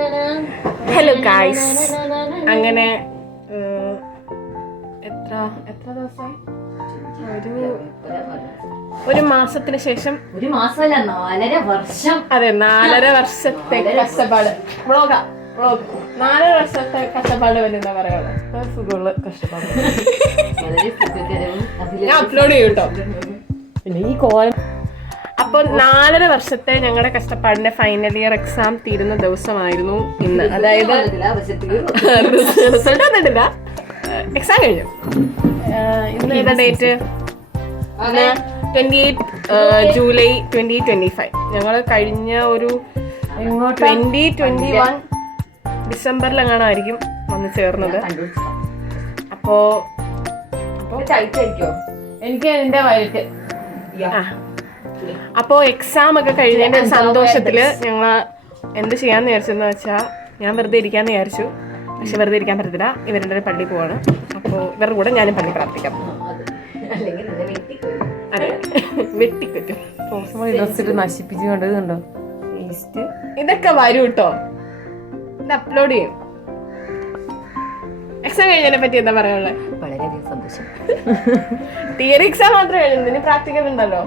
Hello guys, അങ്ങനെ എത്ര ദിവസമായി? ഒരു മാസത്തിന് ശേഷം, ഒരു മാസമല്ല 4.5 വർഷം. അതെ, 4.5 വർഷത്തെ കഷ്ടപ്പാട്. വ്ളോഗ് 4 വർഷത്തെ കഷ്ടപ്പാട് വരുന്ന പറയുന്നത് സുഖമുള്ള കഷ്ടപ്പാട്. ഞാൻ അപ്ലോഡ് ചെയ്യും കേട്ടോ. പിന്നെ ഈ കോലം. അപ്പോൾ 4.5 വർഷത്തെ ഞങ്ങളുടെ കഷ്ടപ്പാടിന്റെ ഫൈനൽ ഇയർ എക്സാം തീരുന്ന ദിവസമായിരുന്നു ഇന്ന്. അതായത് റിസൾട്ട് വന്നിട്ടില്ല, എക്സാം കഴിഞ്ഞു. ഇന്ന് ഏതാ ഡേറ്റ്? 28 ജൂലൈ 2025. ഞങ്ങൾ കഴിഞ്ഞ ഒരു 2021 ഡിസംബറിലെങ്ങാണായിരിക്കും വന്ന് ചേർന്നത്. അപ്പോ എനിക്ക് എന്റെ വയറ്റ്. അപ്പോൾ എക്സാം ഒക്കെ കഴിഞ്ഞതിന്റെ സന്തോഷത്തില് ഞങ്ങൾ എന്ത് ചെയ്യാന്ന് വിചാരിച്ചെന്ന് വെച്ചാൽ, ഞാൻ വെറുതെ ഇരിക്കാന്ന് വിചാരിച്ചു. പക്ഷെ വെറുതെ ഇരിക്കാൻ പറ്റത്തില്ല, ഇവരുടെ പള്ളി പോവാണ്. അപ്പോൾ ഇവരുടെ കൂടെ ഞാനും പള്ളി പ്രാർത്ഥിക്കാം. അതെ, വെട്ടിക്കൊറ്റും. ഡ്രസ്സിട്ട് നശിപ്പിച്ചുകൊണ്ടോ ഇതൊക്കെ വരും കേട്ടോ, ഇത് അപ്ലോഡ് ചെയ്യും. എക്സാം കഴിഞ്ഞതിനെ പറ്റി എന്താ പറയാനുള്ളത്? വളരെയധികം സന്തോഷം. തിയറി എക്സാം മാത്രമേ എഴുതുന്നു, ഇനി പ്രാക്ടിക്കൽ ഉണ്ടല്ലോ.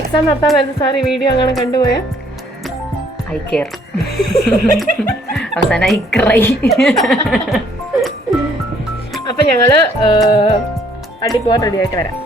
എക്സാം നടത്താൻ വരുന്ന സാർ ഈ വീഡിയോ അങ്ങനെ കണ്ടുപോയ ഐ കെയർ. അവസാനം ഐ ക്രൈ. അപ്പൊ ഞങ്ങള് പള്ളി പോകാൻ റെഡി ആയിട്ട് വരാം.